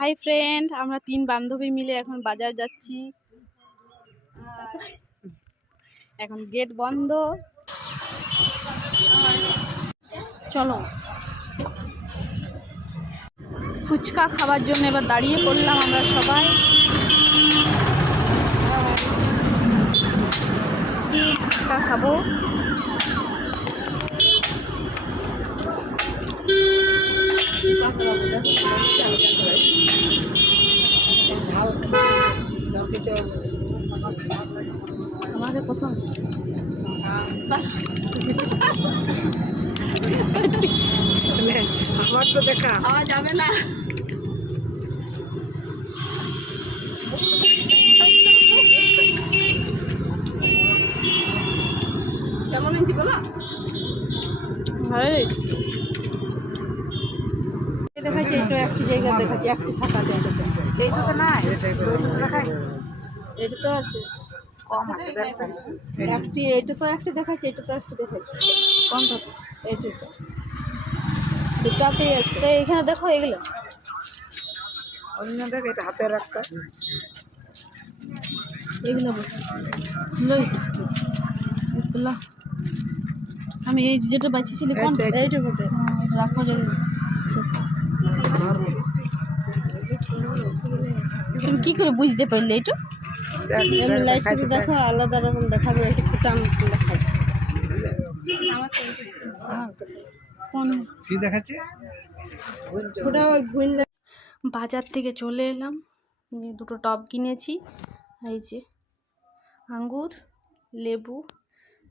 Hi friend, আমরা 3 বান্ধবী মিলে এখন বাজার যাচ্ছি। এখন গেট বন্ধ, চলো ফুচকা খাওয়ার জন্য এবার দাঁড়িয়ে পড়লাম আমরা সবাই। ফুচকা খাবো। আমাদের প্রথম আমার তো দেখা খাওয়া যাবে না। কেমন হয়েছে বলো? ভালোই দেখাচ্ছি, এটা একটি জায়গা দেখাচ্ছি, একটি শাখা দেখাচ্ছে। এইটা তো নাই, দেখাচ্ছি, এটা তো আছে, কম আছে একটি, এটা তো একটি দেখাচ্ছে, এটা তো একটি দেখাচ্ছে। কোনটা? এইটা দুটাতেই আছে। তো এখানে দেখো এগুলো অন্য দেখ, এটা হাতে রাখতে এগুলো এগুলো আমি এই যেটা বাঁচিয়েছিলি কোনটা? এইটা বটে। রাখো যদি তুমি কি করে বুঝতে পারলে এটা? লাইটটা দেখো, আলাদা রকম দেখাবে, একটু ফুটান দেখাচ্ছে। কোন কি দেখাচ্ছে? ওটা ওই ভুইন। বাজার থেকে চলে এলাম, দুটো টব কিনেছি। এই যে আঙ্গুর, লেবু,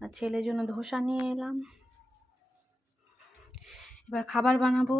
আর ছেলের জন্য ধোসা নিয়ে এলাম। এবার খাবার বানাবো।